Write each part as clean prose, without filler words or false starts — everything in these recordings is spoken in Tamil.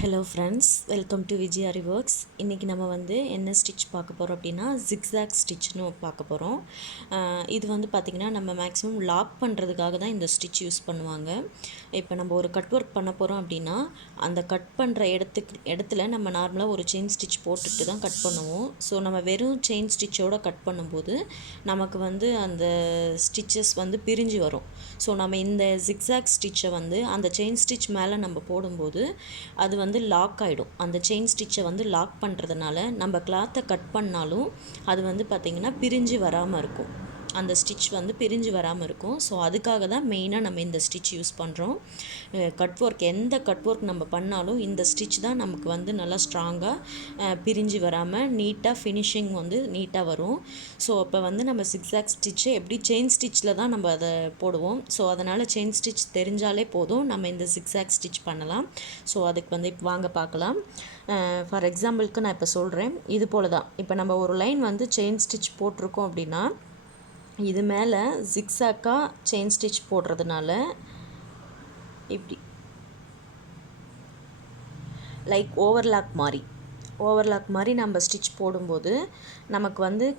ஹலோ ஃப்ரெண்ட்ஸ், வெல்கம் டு விஜயாரி ஒர்க்ஸ். இன்றைக்கி நம்ம என்ன ஸ்டிச் பார்க்க போகிறோம் அப்படின்னா ஜிக்ஸாக் ஸ்டிச்னு பார்க்க போகிறோம். இது பார்த்திங்கன்னா நம்ம மேக்ஸிமம் லாக் பண்ணுறதுக்காக தான் இந்த ஸ்டிச் யூஸ் பண்ணுவாங்க. இப்போ நம்ம ஒரு கட் ஒர்க் பண்ண போகிறோம் அப்படின்னா அந்த கட் பண்ணுற இடத்துல நம்ம நார்மலாக ஒரு செயின் ஸ்டிச் போட்டுட்டு தான் கட் பண்ணுவோம். ஸோ நம்ம வெறும் செயின் ஸ்டிச்சோடு கட் பண்ணும்போது நமக்கு அந்த ஸ்டிச்சஸ் பிரிஞ்சு வரும். ஸோ நம்ம இந்த ஜிக்ஸாக் ஸ்டிச்சை அந்த செயின் ஸ்டிச் மேலே நம்ம போடும்போது அது லாக் ஆகிடும். அந்த செயின் ஸ்டிச்சை லாக் பண்ணுறதுனால நம்ம கிளாத்தை கட் பண்ணாலும் அது பார்த்திங்கன்னா பிரிஞ்சு வராமல் இருக்கும். அந்த ஸ்டிச் பிரிஞ்சு வராமல் இருக்கும். ஸோ அதுக்காக தான் மெயினாக நம்ம இந்த ஸ்டிச் யூஸ் பண்ணுறோம். கட் ஒர்க் எந்த கட் ஒர்க் நம்ம பண்ணாலும் இந்த ஸ்டிச் தான் நமக்கு நல்லா ஸ்ட்ராங்காக பிரிஞ்சு வராமல் நீட்டாக ஃபினிஷிங் நீட்டாக வரும். ஸோ அப்போ நம்ம சிக்ஸாக் ஸ்டிச்சை எப்படி செயின் ஸ்டிச்சில் தான் நம்ம அதை போடுவோம். ஸோ அதனால் செயின் ஸ்டிச் தெரிஞ்சாலே போதும், நம்ம இந்த சிக்ஸாக் ஸ்டிச் பண்ணலாம். ஸோ அதுக்கு இப்போ வாங்க பார்க்கலாம். ஃபார் எக்ஸாம்பிளுக்கு நான் இப்போ சொல்கிறேன். இது போல் தான் இப்போ நம்ம ஒரு லைன் செயின் ஸ்டிச் போட்டிருக்கோம் அப்படின்னா இது மேலே ஜிக்ஸாக்காக செயின் ஸ்டிச் போடுறதுனால இப்படி லைக் ஓவர்லாக் மாதிரி நம்ம ஸ்டிச் போடும்போது நமக்கு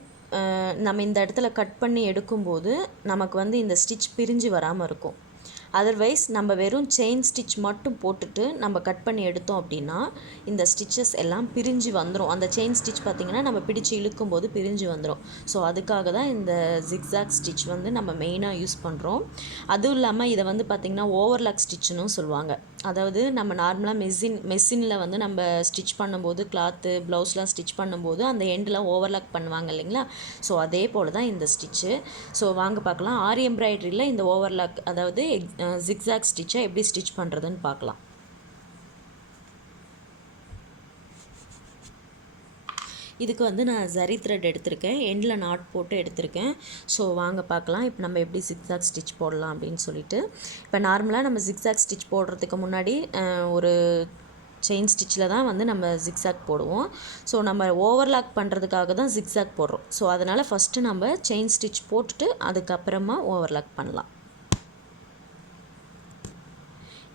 நம்ம இந்த இடத்துல கட் பண்ணி எடுக்கும்போது நமக்கு இந்த ஸ்டிச் பிரிஞ்சு வராமல் இருக்கும். அதர்வைஸ் நம்ம வெறும் செயின் ஸ்டிச் மட்டும் போட்டுட்டு நம்ம கட் பண்ணி எடுத்தோம் அப்படின்னா இந்த ஸ்டிச்சஸ் எல்லாம் பிரிஞ்சு வந்துடும். அந்த செயின் ஸ்டிச் பார்த்திங்கன்னா நம்ம பிடிச்சி இழுக்கும்போது பிரிஞ்சு வந்துடும். ஸோ அதுக்காக தான் இந்த ஜிக்ஸாக் ஸ்டிச் நம்ம மெயினாக யூஸ் பண்ணுறோம். அதுவும் இல்லாமல் இதை பார்த்திங்கன்னா ஓவர்லாக் ஸ்டிச்சுன்னு சொல்லுவாங்க. அதாவது நம்ம நார்மலாக மெஷினில் நம்ம ஸ்டிச் பண்ணும்போது கிளாத்து ப்ளவுஸ்லாம் ஸ்டிச் பண்ணும்போது அந்த எண்டெலாம் ஓவர்லாக் பண்ணுவாங்க இல்லைங்களா. ஸோ அதே போல் தான் இந்த ஸ்டிச்சு. ஸோ வாங்க பார்க்கலாம். ஆரி எம்ப்ராய்டரியில் இந்த ஓவர்லாக் அதாவது ஜிக்ஸாக் ஸ்டிச்சை எப்படி ஸ்டிச் பண்ணுறதுன்னு பார்க்கலாம். இதுக்கு நான் ஜரி த்ரெட் எடுத்திருக்கேன், எண்டில் நாட் போட்டு எடுத்திருக்கேன். ஸோ வாங்க பார்க்கலாம் இப்போ நம்ம எப்படி ஜிக்ஸாக் ஸ்டிச் போடலாம் அப்படின்னு சொல்லிட்டு. இப்போ நார்மலாக நம்ம ஜிக்ஸாக் ஸ்டிச் போடுறதுக்கு முன்னாடி ஒரு செயின் ஸ்டிச்சில் தான் நம்ம ஜிக்ஸாக் போடுவோம். ஸோ நம்ம ஓவர்லாக் பண்ணுறதுக்காக தான் ஜிக்ஸாக் போடுறோம். ஸோ அதனால் ஃபஸ்ட்டு நம்ம செயின் ஸ்டிச் போட்டுட்டு அதுக்கப்புறமா ஓவர்லாக் பண்ணலாம்.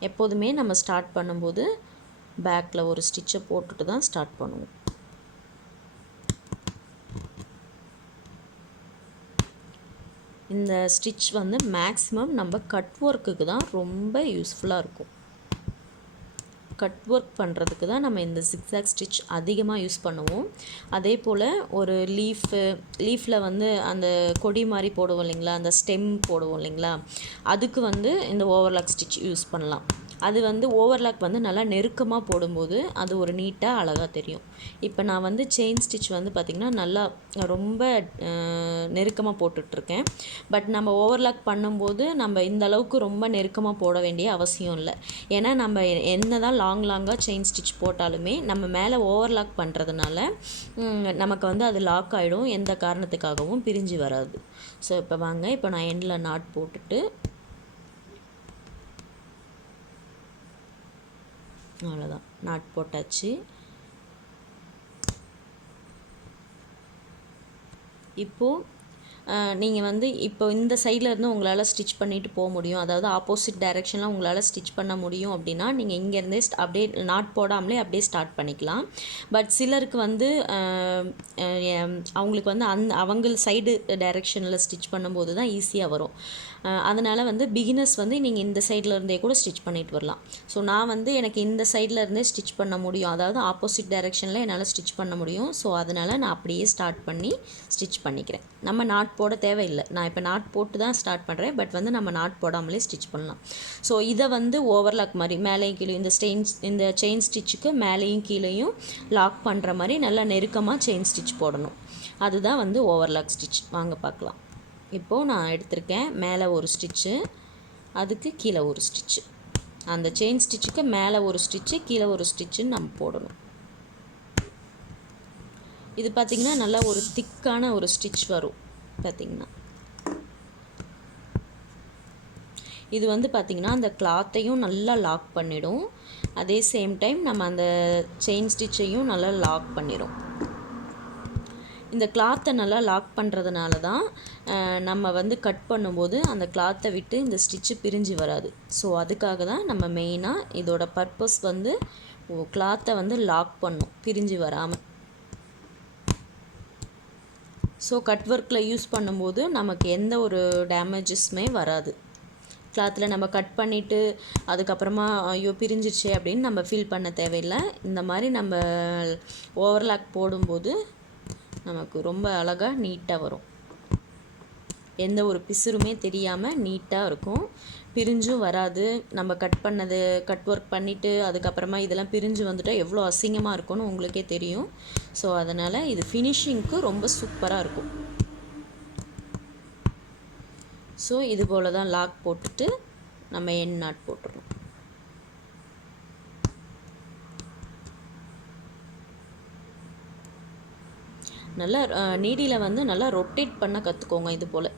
எப்போதுமே நம்ம ஸ்டார்ட் பண்ணும்போது பேக்கில் ஒரு ஸ்டிச்சை போட்டுட்டு தான் ஸ்டார்ட் பண்ணுவோம். இந்த ஸ்டிச் மேக்ஸிமம் நம்ம கட் ஒர்க்குக்கு தான் ரொம்ப யூஸ்ஃபுல்லாக இருக்கும். கட் ஒர்க் பண்ணுறதுக்கு தான் நம்ம இந்த ஜிக்ஸாக் ஸ்டிச் அதிகமாக யூஸ் பண்ணுவோம். அதே போல் ஒரு லீஃபில் அந்த கொடி மாதிரி போடுவோம் இல்லைங்களா, அந்த ஸ்டெம் போடுவோம் இல்லைங்களா, அதுக்கு இந்த ஓவர்லாக் ஸ்டிச் யூஸ் பண்ணலாம். அது ஓவர்லாக் நல்லா நெருக்கமாக போடும்போது அது ஒரு நீட்டாக அழகாக தெரியும். இப்போ நான் செயின் ஸ்டிச் பார்த்திங்கன்னா நல்லா ரொம்ப நெருக்கமாக போட்டுட்ருக்கேன். பட் நம்ம ஓவர்லாக் பண்ணும்போது நம்ம இந்த அளவுக்கு ரொம்ப நெருக்கமாக போட வேண்டிய அவசியம் இல்லை. ஏன்னா நம்ம என்ன தான் லாங்காக செயின் ஸ்டிச் போட்டாலுமே நம்ம மேலே ஓவர்லாக் பண்ணுறதுனால நமக்கு அது லாக் ஆகிடும், எந்த காரணத்துக்காகவும் பிரிஞ்சு வராது. ஸோ இப்போ வாங்க, இப்போ நான் எண்டில் நாட் போட்டுட்டு அவ்வளோதான், நாட் போட்டாச்சு. இப்போது நீங்கள் இப்போ இந்த சைடில் இருந்து உங்களால் ஸ்டிச் பண்ணிவிட்டு போக முடியும், அதாவது ஆப்போசிட் டைரெக்ஷனில் உங்களால் ஸ்டிச் பண்ண முடியும் அப்படின்னா நீங்கள் இங்கேருந்தே அப்படியே நாட் போடாமலே அப்படியே ஸ்டார்ட் பண்ணிக்கலாம். பட் சிலருக்கு அவங்களுக்கு அவங்க சைடு டைரெக்ஷனில் ஸ்டிச் பண்ணும்போது தான் ஈஸியாக வரும். அதனால் பிகினர்ஸ் நீங்கள் இந்த சைடில் இருந்தே கூட ஸ்டிச் பண்ணிட்டு வரலாம். ஸோ நான் எனக்கு இந்த சைடில் இருந்தே ஸ்டிச் பண்ண முடியும், அதாவது ஆப்போசிட் டைரெக்ஷனில் என்னால் ஸ்டிச் பண்ண முடியும். ஸோ அதனால் நான் அப்படியே ஸ்டார்ட் பண்ணி ஸ்டிச் பண்ணிக்கிறேன். நம்ம நாட் போட தேவையில்லை. நான் இப்போ நாட் போட்டு தான் ஸ்டார்ட் பண்ணுறேன். பட் நம்ம நாட் போடாமலே ஸ்டிச் பண்ணலாம். ஸோ இதை ஓவர்லாக் மாதிரி மேலேயும் கீழே இந்த செயின் ஸ்டிச்சுக்கு மேலேயும் கீழேயும் லாக் பண்ணுற மாதிரி நல்லா நெருக்கமாக செயின் ஸ்டிச் போடணும். அதுதான் ஓவர்லாக் ஸ்டிச். வாங்க பார்க்கலாம். இப்போது நான் எடுத்திருக்கேன் மேலே ஒரு ஸ்டிச்சு, அதுக்கு கீழே ஒரு ஸ்டிச்சு, அந்த செயின் ஸ்டிச்சுக்கு மேலே ஒரு ஸ்டிச்சு கீழே ஒரு ஸ்டிச்சுன்னு நம்ம போடணும். இது பார்த்திங்கன்னா நல்லா ஒரு திக்கான ஒரு ஸ்டிச் வரும். பார்த்திங்கன்னா இது பார்த்திங்கன்னா அந்த கிளாத்தையும் நல்லா லாக் பண்ணிடும். அதே சேம் டைம் நம்ம அந்த செயின் ஸ்டிச்சையும் நல்லா லாக் பண்ணிடும். இந்த கிளாத்தை நல்லா லாக் பண்ணுறதுனால தான் நம்ம வந்து கட் பண்ணும்போது அந்த கிளாத்தை விட்டு இந்த ஸ்டிச்சு பிரிஞ்சு வராது. ஸோ அதுக்காக தான் நம்ம மெயினாக இதோட பர்பஸ் வந்து கிளாத்தை வந்து லாக் பண்ணும் பிரிஞ்சு வராமல். ஸோ கட் ஒர்க்கில் யூஸ் பண்ணும்போது நமக்கு எந்த ஒரு டேமேஜஸுமே வராது. கிளாத்தில் நம்ம கட் பண்ணிவிட்டு அதுக்கப்புறமா ஐயோ பிரிஞ்சிருச்சு அப்படின்னு நம்ம ஃபீல் பண்ண தேவையில்லை. இந்த மாதிரி நம்ம ஓவர்லாக் போடும்போது நமக்கு ரொம்ப அழகாக நீட்டாக வரும். எந்த ஒரு பிசுறுமே தெரியாமல் நீட்டாக இருக்கும். பிரிஞ்சும் வராது. நம்ம கட் ஒர்க் பண்ணிவிட்டு அதுக்கப்புறமா இதெல்லாம் பிரிஞ்சு வந்துட்டால் எவ்வளோ அசிங்கமாக இருக்கும்னு உங்களுக்கே தெரியும். ஸோ அதனால் இது ஃபினிஷிங்க்கு ரொம்ப சூப்பராக இருக்கும். ஸோ இது போல் தான் லாக் போட்டுட்டு நம்ம எண்ட் நாட் போட்டுடணும். நல்லா நீடியில் வந்து நல்லா ரொட்டேட் பண்ண கற்றுக்கோங்க இது போல்.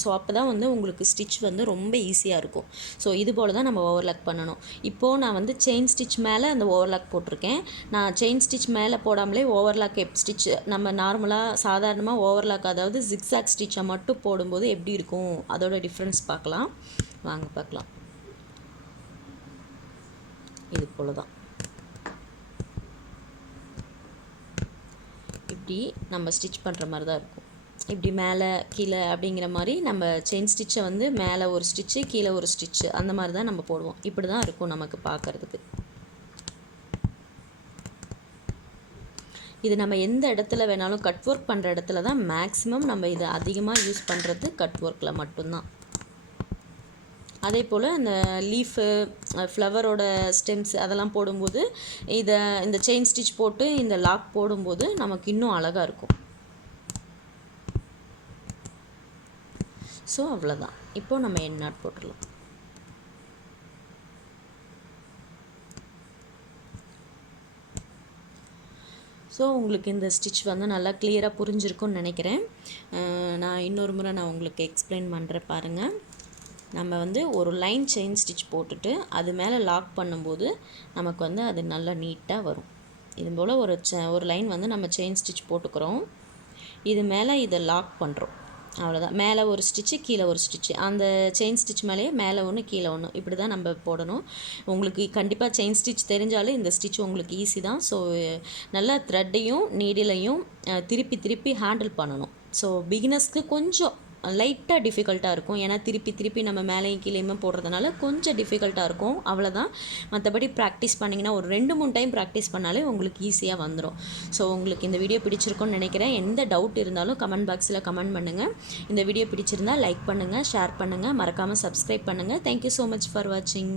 ஸோ அப்போ தான் வந்து உங்களுக்கு ஸ்டிச் வந்து ரொம்ப ஈஸியாக இருக்கும். ஸோ இது போல் தான் நம்ம ஓவர்லாக் பண்ணணும். இப்போது நான் வந்து செயின் ஸ்டிச் மேலே அந்த ஓவர்லாக் போட்டிருக்கேன். நான் செயின் ஸ்டிச் மேலே போடாமலே ஓவர்லாக் ஸ்டிச் நம்ம நார்மலாக சாதாரணமாக ஓவர்லாக் அதாவது ஜிக்ஸாக் ஸ்டிச்சை மட்டும் போடும்போது எப்படி இருக்கும் அதோட டிஃப்ரென்ஸ் பார்க்கலாம். வாங்க பார்க்கலாம். இது போல் தான் இப்படி நம்ம ஸ்டிச் பண்ணுற மாதிரி தான் இருக்கும். இப்படி மேலே கீழே அப்படிங்கிற மாதிரி நம்ம செயின் ஸ்டிச்சை வந்து மேலே ஒரு ஸ்டிச்சு கீழே ஒரு ஸ்டிச்சு அந்த மாதிரி தான் நம்ம போடுவோம். இப்படி தான் இருக்கும் நமக்கு பார்க்குறதுக்கு. இது நம்ம எந்த இடத்துல வேணாலும் கட் ஒர்க் பண்ணுற இடத்துல தான் மேக்ஸிமம் நம்ம இதை அதிகமாக யூஸ் பண்ணுறது கட் ஒர்க்கில் மட்டும்தான். அதே போல் அந்த லீஃபு ஃப்ளவரோட ஸ்டெம்ஸ் அதெல்லாம் போடும்போது இந்த செயின் ஸ்டிச் போட்டு இந்த லாக் போடும்போது நமக்கு இன்னும் அழகாக இருக்கும். ஸோ அவ்வளோதான். இப்போது நம்ம எண்ட் நாட் போட்டுடலாம். ஸோ உங்களுக்கு இந்த ஸ்டிச் வந்து நல்லா கிளியராக புரிஞ்சிருக்கும்னு நினைக்கிறேன். நான் இன்னொரு முறை நான் உங்களுக்கு எக்ஸ்பிளைன் பண்ணுறேன் பாருங்கள். நம்ம வந்து ஒரு லைன் செயின் ஸ்டிச் போட்டுட்டு அது மேலே லாக் பண்ணும்போது நமக்கு வந்து அது நல்லா நீட்டாக வரும். இது போல் ஒரு லைன் வந்து நம்ம செயின் ஸ்டிச் போட்டுக்கிறோம். இது மேலே இதை லாக் பண்ணுறோம். அவ்வளோதான். மேலே ஒரு ஸ்டிச்சு கீழே ஒரு ஸ்டிச்சு, அந்த செயின் ஸ்டிச் மேலேயே மேலே ஒன்று கீழே ஒன்று இப்படி தான் நம்ம போடணும். உங்களுக்கு கண்டிப்பாக செயின் ஸ்டிச் தெரிஞ்சாலும் இந்த ஸ்டிச் உங்களுக்கு ஈஸி தான். ஸோ நல்லா த்ரெட்டையும் நீடிலையும் திருப்பி திருப்பி ஹேண்டில் பண்ணணும். ஸோ பிகினர்ஸ்க்கு கொஞ்சம் லைட்டாக டிஃபிகல்ட்டாக இருக்கும். ஏன்னா திருப்பி நம்ம மேலேயும் கீழேயுமே போடுறதுனால கொஞ்சம் டிஃபிகல்ட்டாக இருக்கும். அவ்வளோதான். மற்றபடி ப்ராக்டிஸ் பண்ணிங்கன்னா ஒரு 2-3 டைம் ப்ராக்டிஸ் பண்ணாலே உங்களுக்கு ஈஸியாக வந்துடும். ஸோ உங்களுக்கு இந்த வீடியோ பிடிச்சிருக்கும்னு நினைக்கிறேன். எந்த டவுட் இருந்தாலும் கமெண்ட் பாக்ஸில் கமெண்ட் பண்ணுங்கள். இந்த வீடியோ பிடிச்சிருந்தால் லைக் பண்ணுங்கள், ஷேர் பண்ணுங்கள், மறக்காமல் சப்ஸ்கிரைப் பண்ணுங்கள். தேங்க்யூ ஸோ மச் ஃபார் வாட்சிங்.